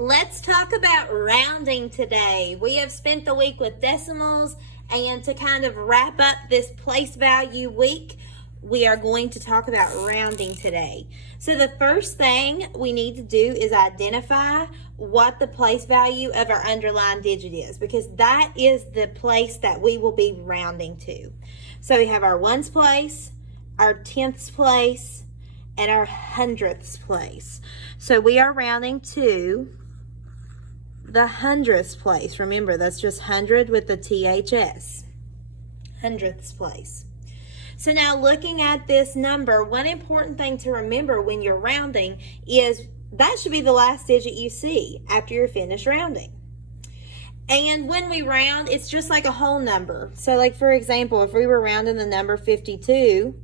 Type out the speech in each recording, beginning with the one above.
Let's talk about rounding today. We have spent the week with decimals, and to kind of wrap up this place value week, we are going to talk about rounding today. So the first thing we need to do is identify what the place value of our underlying digit is, because that is the place that we will be rounding to. So we have our ones place, our tenths place, and our hundredths place. So we are rounding to the hundredths place. Remember, that's just 100 with the THS. Hundredths place. So now looking at this number, one important thing to remember when you're rounding is that should be the last digit you see after you're finished rounding. And when we round, it's just like a whole number. So like for example, if we were rounding the number 52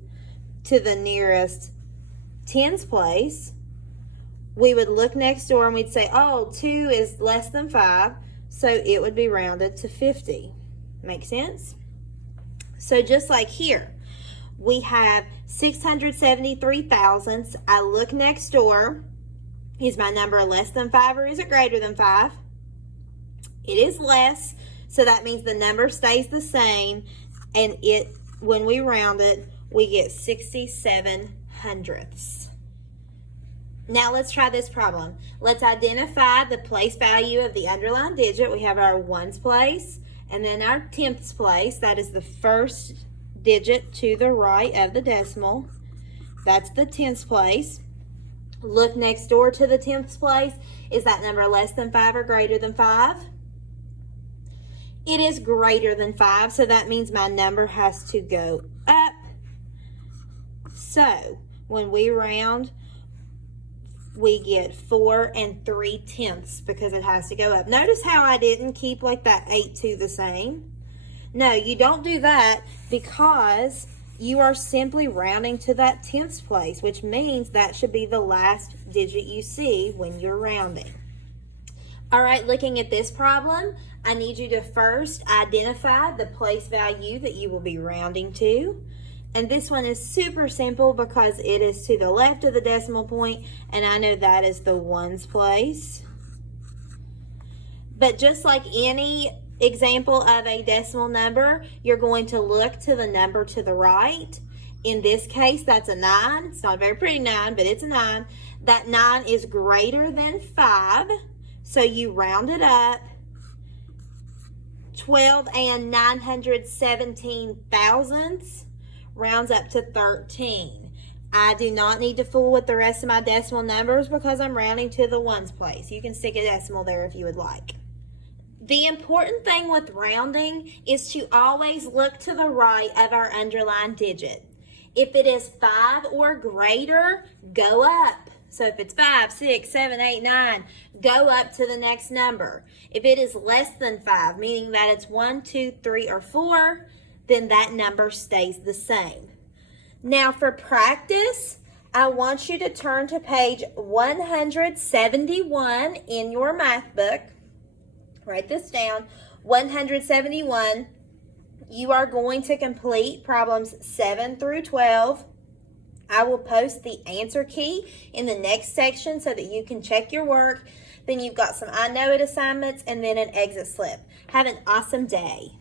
to the nearest tens place, we would look next door and we'd say, oh, 2 is less than 5, so it would be rounded to 50. Make sense? So just like here, we have 673 thousandths. I look next door. Is my number less than 5 or is it greater than 5? It is less, so that means the number stays the same, and when we round it, we get 67 hundredths. Now let's try this problem. Let's identify the place value of the underlying digit. We have our ones place and then our tenths place. That is the first digit to the right of the decimal. That's the tenths place. Look next door to the tenths place. Is that number less than 5 or greater than 5? It is greater than 5, so that means my number has to go up. So when we round, we get 4 3/10 because it has to go up. Notice how I didn't keep like that 8-2 the same. No, you don't do that because you are simply rounding to that tenths place, which means that should be the last digit you see when you're rounding. All right, looking at this problem, I need you to first identify the place value that you will be rounding to. And this one is super simple because it is to the left of the decimal point, and I know that is the ones place. But just like any example of a decimal number, you're going to look to the number to the right. In this case, that's a 9. It's not a very pretty 9, but it's a 9. That 9 is greater than 5, so you round it up. 12 917 thousandths rounds up to 13. I do not need to fool with the rest of my decimal numbers because I'm rounding to the ones place. You can stick a decimal there if you would like. The important thing with rounding is to always look to the right of our underlying digit. If it is 5 or greater, go up. So if it's 5, 6, 7, 8, 9, go up to the next number. If it is less than 5, meaning that it's 1, 2, 3, or 4, then that number stays the same. Now for practice, I want you to turn to page 171 in your math book. Write this down, 171. You are going to complete problems 7 through 12. I will post the answer key in the next section so that you can check your work. Then you've got some I know it assignments and then an exit slip. Have an awesome day.